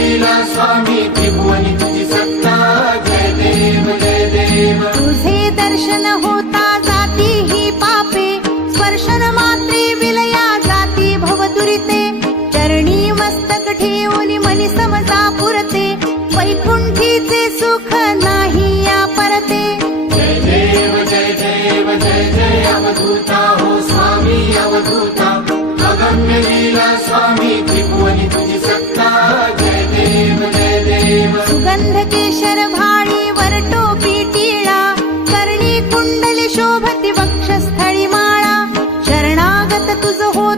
लीला स्वामी त्रिभुवनी तुझी सत्ता जय देव जय देव तुझे दर्शन होता जाती ही पापे स्पर्शन मात्रे विलया जाती भवदुरिते चरणी मस्तक ठेवून मनी समजा पुरते वैकुंठीचे सुख नाही या परते जय देव जय देव जय जय अवधूता हो स्वामी अवधूता अगम्य लीला स्वामी त्रिभुवनी तुझी सत्ता जय देव जय देव सुगंध केशर भाळी वरटोपी टिळा करणी कुंडली शोभती वक्षस्थळी माळा शरणागत तुझ हो